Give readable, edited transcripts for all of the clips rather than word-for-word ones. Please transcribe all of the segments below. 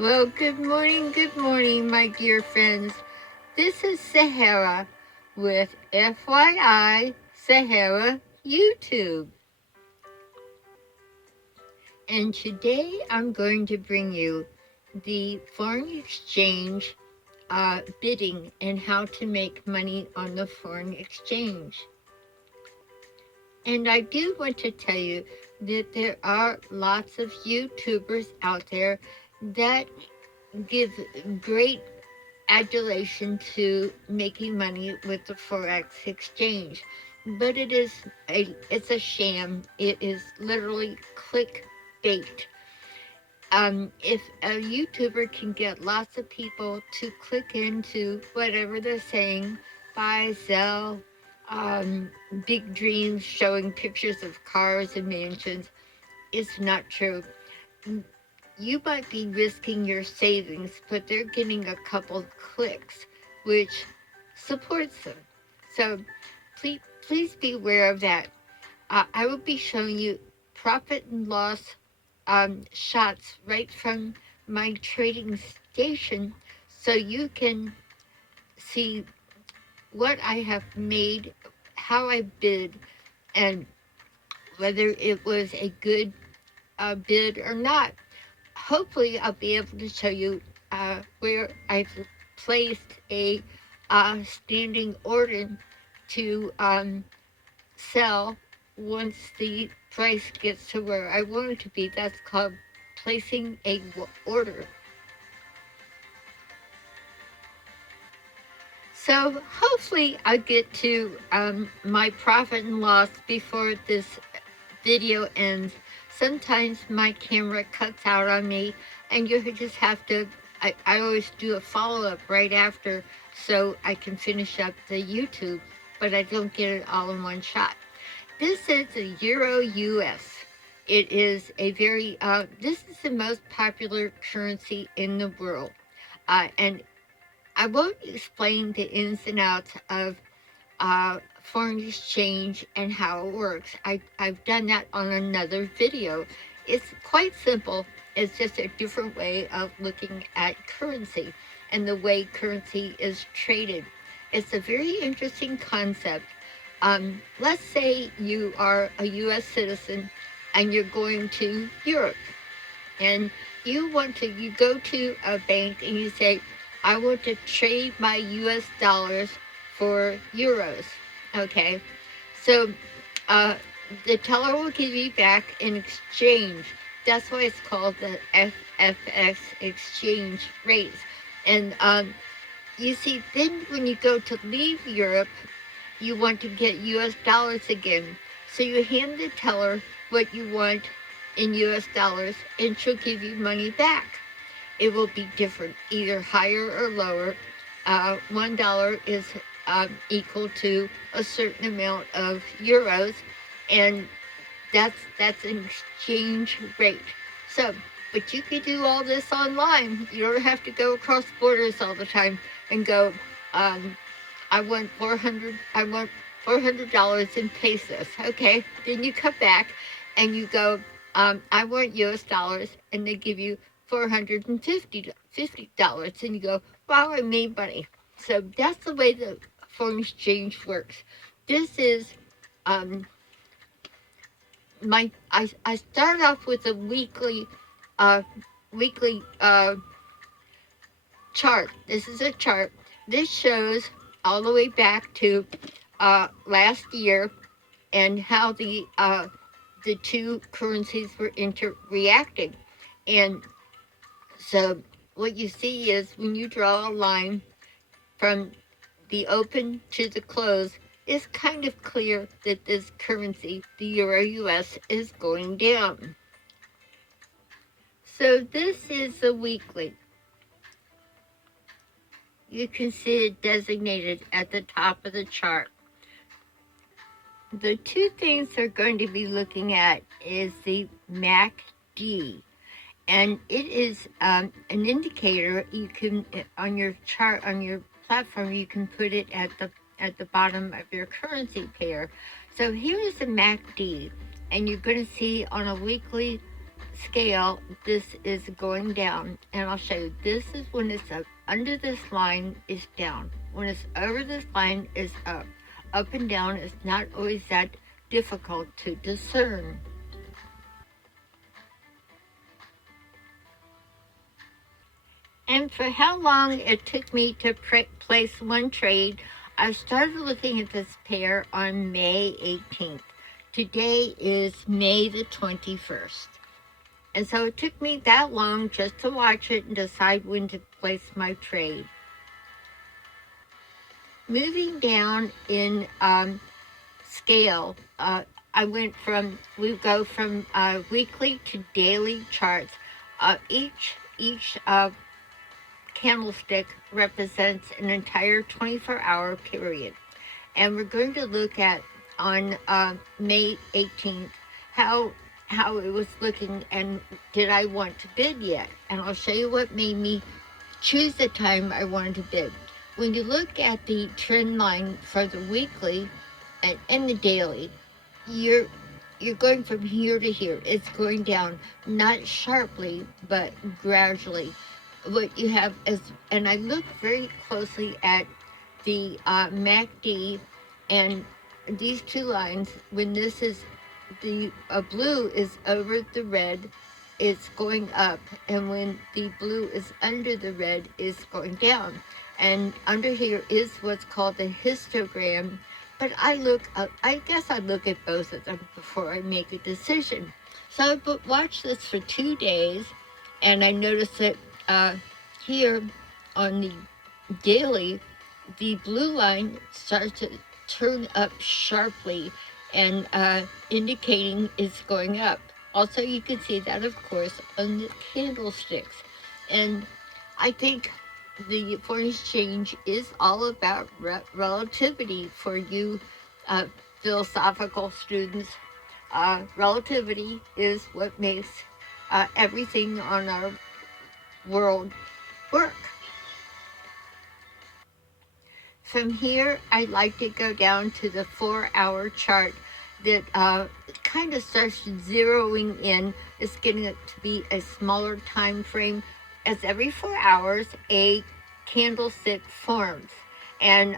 Well, good morning, my dear friends. This is Sahara with FYI Sahara YouTube. And today I'm going to bring you the foreign exchange bidding and how to make money on the foreign exchange. And I do want to tell you that there are lots of YouTubers out there that give great adulation to making money with the forex exchange, but it's a sham. It is literally clickbait. If a YouTuber can get lots of people to click into whatever they're saying, buy, sell, big dreams, showing pictures of cars and mansions, it's not true. You might be risking your savings, but they're getting a couple clicks, which supports them. So please be aware of that. I will be showing you profit and loss shots right from my trading station, so you can see what I have made, how I bid, and whether it was a good bid or not. Hopefully I'll be able to show you where I've placed a standing order to sell once the price gets to where I want it to be. That's called placing a order. So hopefully I'll get to my profit and loss before this video ends. Sometimes my camera cuts out on me and you just have to, I always do a follow-up right after so I can finish up the YouTube, but I don't get it all in one shot. This is a Euro US. It is a very, this is the most popular currency in the world. And I won't explain the ins and outs of foreign exchange and how it works. I've done that on another video. It's quite simple. It's just a different way of looking at currency and the way currency is traded. It's a very interesting concept. Let's say you are a U.S. citizen and you're going to Europe, and you go to a bank and you say, I want to trade my US dollars for euros. Okay, so the teller will give you back in exchange. That's why it's called the FX exchange rates. And you see, then when you go to leave Europe, you want to get US dollars again. So you hand the teller what you want in US dollars, and she'll give you money back. It will be different, either higher or lower. $1 is equal to a certain amount of euros, and that's an exchange rate. So, but you can do all this online. You don't have to go across borders all the time and go, I want $400 in pesos. Okay, then you come back and you go, I want US dollars, and they give you $450, and you go, wow, I made money. So that's the way the foreign exchange works. This is I start off with a weekly chart. This is a chart. This shows all the way back to last year and how the two currencies were reacting. And so what you see is when you draw a line from the open to the close, it's kind of clear that this currency, the Euro US, is going down. So this is the weekly. You can see it designated at the top of the chart. The two things they're going to be looking at is the MACD, and it is an indicator. You can, on your chart, on your platform, you can put it at the bottom of your currency pair. So here is the MACD, and you're going to see on a weekly scale, this is going down, and I'll show you. This is when it's up. Under this line is down. When it's over this line is up. Up and down is not always that difficult to discern. And for how long it took me to place one trade, I started looking at this pair on May 18th. Today is May the 21st. And so it took me that long just to watch it and decide when to place my trade. Moving down in scale, we go from weekly to daily charts. Each candlestick represents an entire 24-hour period. And we're going to look at on May 18th how it was looking and did I want to bid yet. And I'll show you what made me choose the time I wanted to bid. When you look at the trend line for the weekly and the daily, you're going from here to here. It's going down, not sharply, but gradually. What you have is, and I look very closely at the MACD and these two lines. When this is the blue is over the red, it's going up, and when the blue is under the red, it's going down. And under here is what's called the histogram. But I guess I look at both of them before I make a decision. So I watched this for 2 days, and I noticed that here on the daily, the blue line starts to turn up sharply and indicating it's going up. Also, you can see that, of course, on the candlesticks. And I think the foreign exchange is all about relativity for you philosophical students. Relativity is what makes everything on our world work. From here, I like to go down to the 4-hour chart that kind of starts zeroing in. It's getting it to be a smaller time frame, as every 4 hours a candlestick forms. And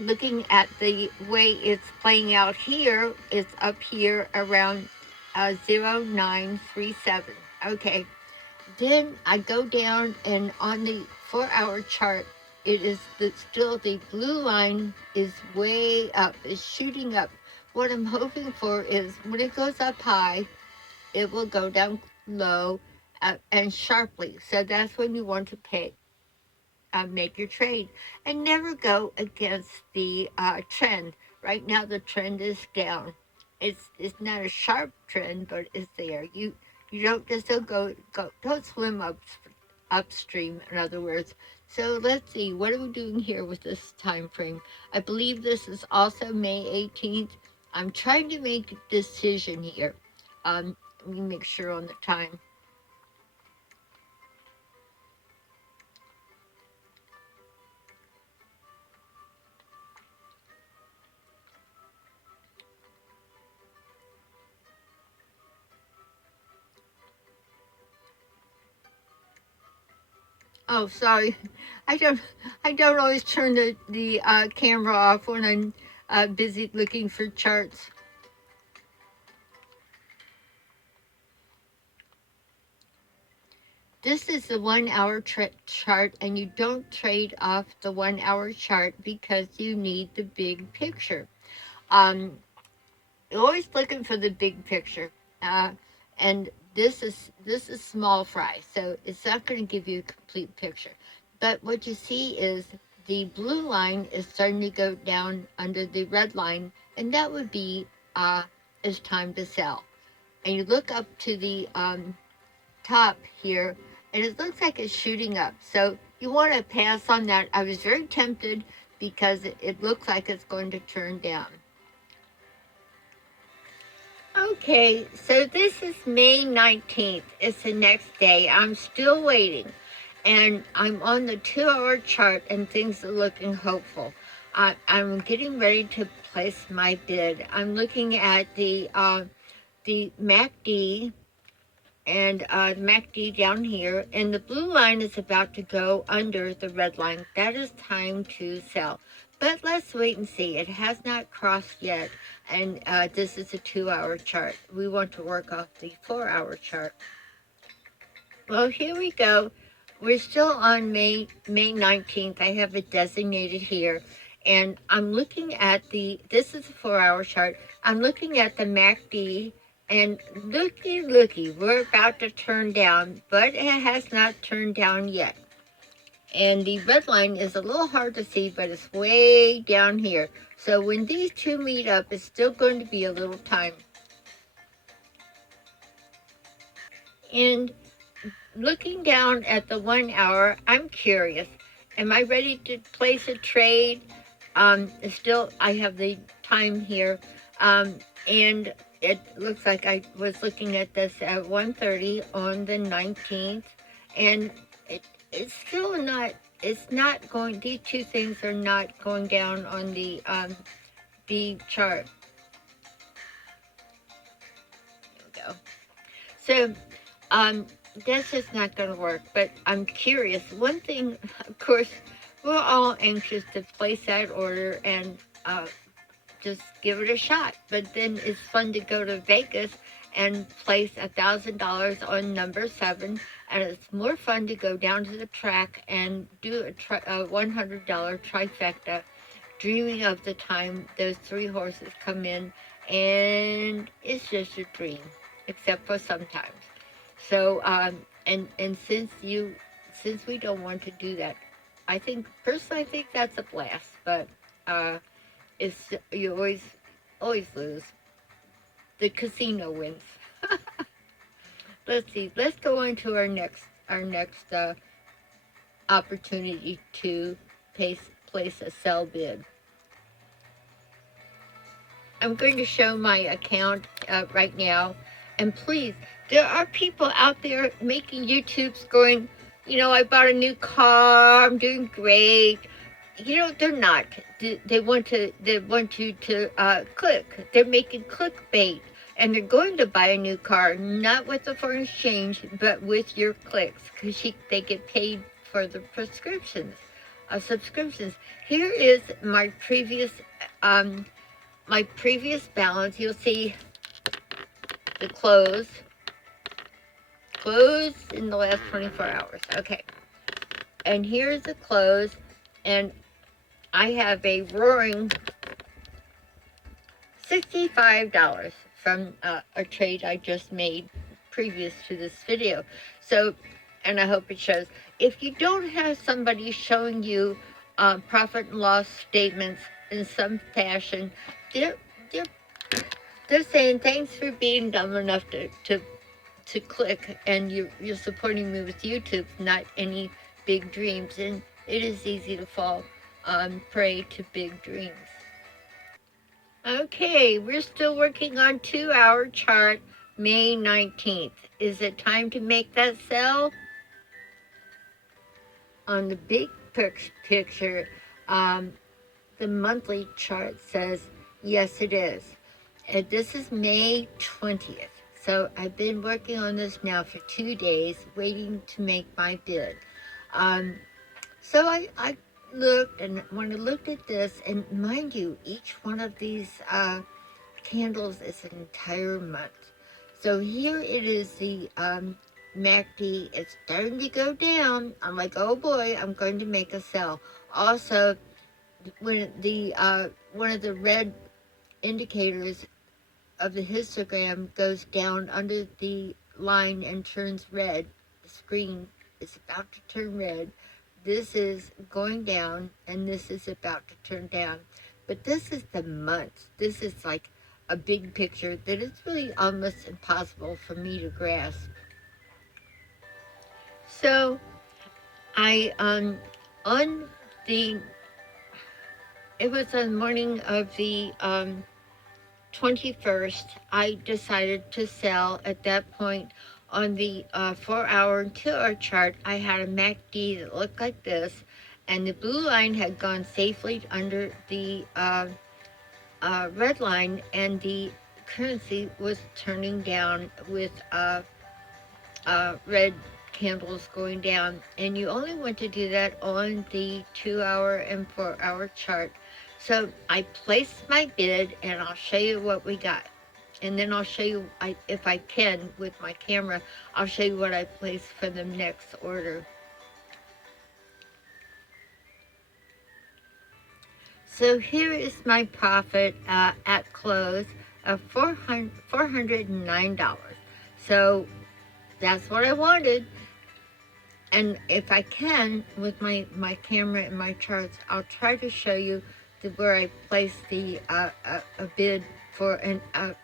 looking at the way it's playing out here, it's up here around 0937. Okay, then I go down, and on the 4-hour chart, it is still the blue line is way up, is shooting up. What I'm hoping for is when it goes up high, it will go down low and sharply. So that's when you want to make your trade, and never go against the trend. Right now, the trend is down. It's not a sharp trend, but it's there. You don't just don't swim upstream. In other words. So let's see, what are we doing here with this time frame? I believe this is also May 18th. I'm trying to make a decision here. Let me make sure on the time. Oh, sorry. I don't. I don't always turn the camera off when I'm busy looking for charts. This is the 1-hour chart, and you don't trade off the 1-hour chart because you need the big picture. You're always looking for the big picture, and this is small fry, so it's not going to give you a complete picture. But what you see is the blue line is starting to go down under the red line, and that would be it's time to sell. And you look up to the top here, and it looks like it's shooting up. So you want to pass on that. I was very tempted because it looks like it's going to turn down. Okay, so this is May 19th. It's the next day. I'm still waiting. And I'm on the 2-hour chart, and things are looking hopeful. I'm getting ready to place my bid. I'm looking at the MACD, and MACD down here, and the blue line is about to go under the red line. That is time to sell. But let's wait and see. It has not crossed yet, and this is a 2-hour chart. We want to work off the 4-hour chart. Well, here we go. We're still on May 19th. I have it designated here. And I'm looking at this is a 4-hour chart. I'm looking at the MACD, and looky, we're about to turn down, but it has not turned down yet. And the red line is a little hard to see, but it's way down here. So when these two meet up, it's still going to be a little time. And looking down at the 1 hour, I'm curious. Am I ready to place a trade? Still, I have the time here. And it looks like I was looking at this at 1:30 on the 19th. And it's still not, it's not going, these two things are not going down on the chart. There we go. So, that's just not going to work, but I'm curious. One thing, of course, we're all anxious to place that order and just give it a shot. But then it's fun to go to Vegas and place $1,000 on number 7, and it's more fun to go down to the track and do a $100 trifecta, dreaming of the time those 3 horses come in, and it's just a dream, except for sometimes. So, and since we don't want to do that, personally, I think that's a blast. But it's you always lose. The casino wins. Let's see. Let's go on to our next opportunity to place a sell bid. I'm going to show my account right now. And please, there are people out there making YouTubes going, I bought a new car, I'm doing great. They're not. They want you to click. They're making clickbait. And they're going to buy a new car, not with the foreign exchange, but with your clicks, because they get paid for the subscriptions. Here is my previous balance. You'll see the close in the last 24 hours. Okay, and here's the close, and I have a roaring $65 from a trade I just made previous to this video. So, and I hope it shows. If you don't have somebody showing you profit and loss statements in some fashion, they're they're saying thanks for being dumb enough to click, and you're supporting me with YouTube, not any big dreams. And it is easy to fall prey to big dreams. Okay, we're still working on 2-hour chart, May 19th. Is it time to make that sell? On the big picture, the monthly chart says yes, it is. And this is May 20th. So I've been working on this now for 2 days, waiting to make my bid. So I looked, and when I looked at this, and mind you, each one of these candles is an entire month. So here it is, the MACD. It's starting to go down. I'm like, oh boy, I'm going to make a sell. Also, when the one of the red indicators of the histogram goes down under the line and turns red, the screen is about to turn red. This is going down, and this is about to turn down. But this is the month. This is like a big picture that it's really almost impossible for me to grasp. So I on the it was the morning of the 21st, I decided to sell. At that point on the 4-hour and 2-hour chart, I had a MACD that looked like this, and the blue line had gone safely under the red line, and the currency was turning down with red candles going down, and you only want to do that on the 2 hour and 4 hour chart. So I placed my bid, and I'll show you what we got, and then I'll show you, if I can with my camera, I'll show you what I placed for the next order. So here is my profit at close of $409. So that's what I wanted. And if I can, with my camera and my charts, I'll try to show you where I place the a bid for an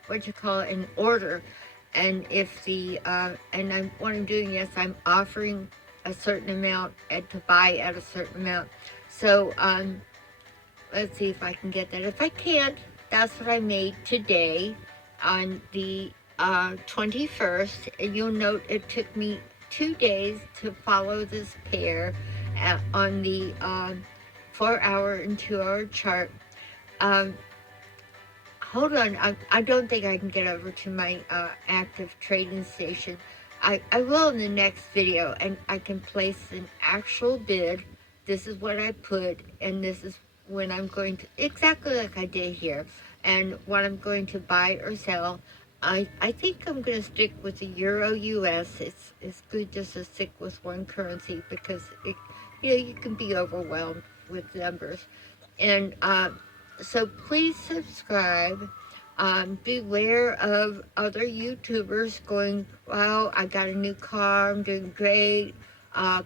what you call it, an order. And if the what I'm doing, yes, I'm offering a certain amount and to buy at a certain amount. So let's see if I can get that. If I can't, that's what I made today on the 21st. And you'll note it took me 2 days to follow this pair on the 4 hour and 2 hour chart. Um, Hold on, I don't think I can get over to my active trading station. I will in the next video, and I can place an actual bid. This is what I put, and this is when I'm going to, exactly like I did here, and what I'm going to buy or sell. I think I'm going to stick with the Euro US. It's good just to stick with one currency because you can be overwhelmed with numbers. And so please subscribe. Beware of other YouTubers going, wow, I got a new car, I'm doing great.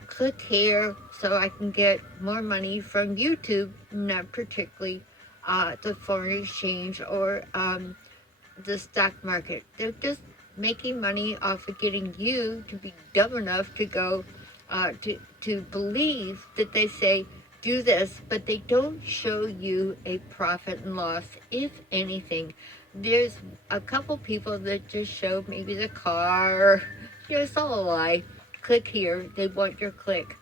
Click here so I can get more money from YouTube, not particularly the foreign exchange or the stock market. They're just making money off of getting you to be dumb enough to go to believe that they say do this, but they don't show you a profit and loss. If anything, there's a couple people that just show maybe the car. It's all a lie. Click here. They want your click.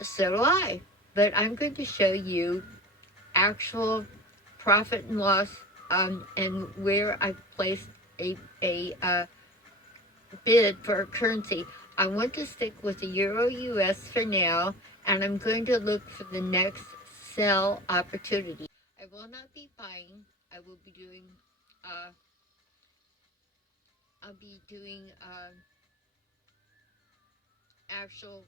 So do I. But I'm going to show you actual profit and loss, and where I placed a bid for a currency. I want to stick with the Euro US for now, and I'm going to look for the next sell opportunity. I will not be buying. I will be doing. I'll be doing actual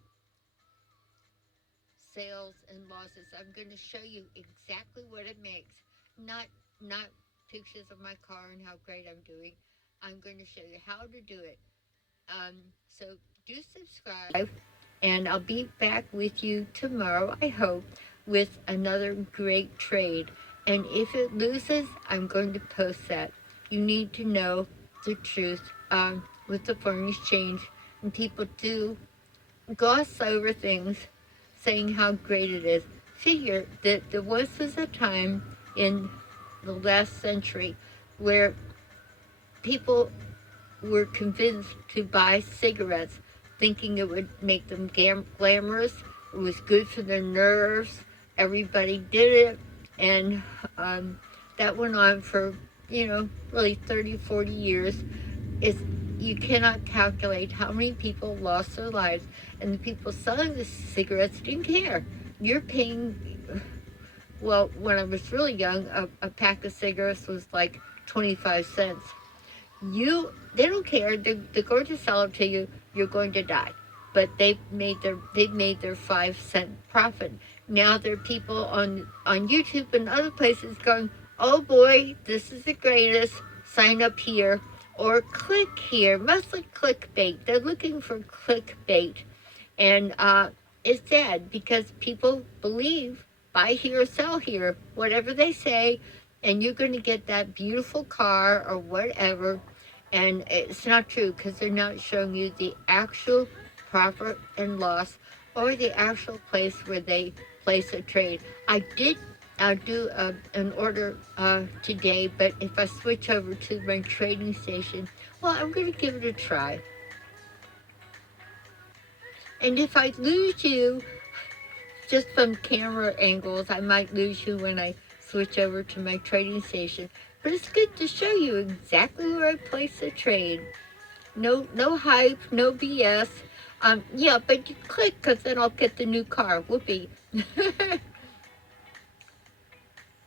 sales and losses. I'm going to show you exactly what it makes, not pictures of my car and how great I'm doing. I'm going to show you how to do it. So do subscribe, and I'll be back with you tomorrow, I hope, with another great trade. And if it loses, I'm going to post that. You need to know the truth with the foreign exchange, and people do gloss over things, saying how great it is. Figure that there was a time in the last century where people were convinced to buy cigarettes, thinking it would make them glamorous. It was good for their nerves. Everybody did it, and that went on for really 30, 40 years. It's, you cannot calculate how many people lost their lives, and the people selling the cigarettes didn't care. You're paying, well, when I was really young, a pack of cigarettes was like 25 cents. They don't care. They're going to sell it to you. You're going to die. But they've made their 5 cent profit. Now there are people on YouTube and other places going, oh boy, this is the greatest. Sign up here or click here. Mostly clickbait. They're looking for clickbait, and it's sad because people believe buy here, sell here, whatever they say, and you're going to get that beautiful car or whatever. And it's not true because they're not showing you the actual profit and loss or the actual place where they place a trade. I did do an order today, but if I switch over to my trading station, well, I'm going to give it a try. And if I lose you, just from camera angles, I might lose you when I switch over to my trading station. But it's good to show you exactly where I place the trade. No hype, no BS. Yeah, but you click because then I'll get the new car. Whoopee.